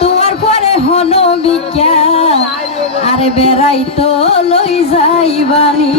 তোমার পরে হন বিজ্ঞা আরে বেড়াই তো লই যাইবানি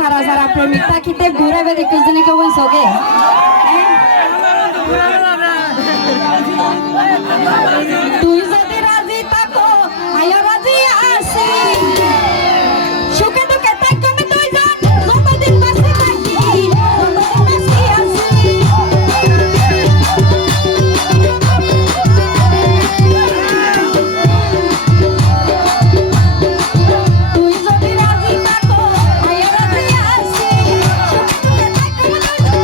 সারা সারা প্রেমিক তাকিতে ঘুরে বেড়ে কুজনে কেউ বলছোগে তুই যদি রাজি থাকো আয় রাজি আসি সুখে দুঃখে থাকো আমি তুই জান যতদিন বাঁচি থাকি ততদিন বাঁচি আসি তুই যদি রাজি থাকো আয় রাজি আসি সুখে দুঃখে থাকো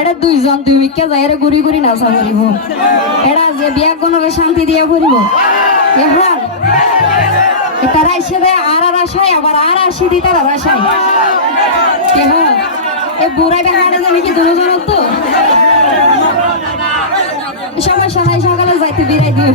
এটা দুইজন তুমি কে যায় এরা ঘুরি ঘুরি নাচা করিব এরা যে বিয়া কোনকে শান্তি দিয়া করিব এখন তারা এসে দেয় আর আসায় আবার আর আসি দি তারা আসায় এখন এ বুড়াই বেহাড়ে যাবি কি দুজন তো সমস্যা নাই সকালে যাইতে বিরাই দিও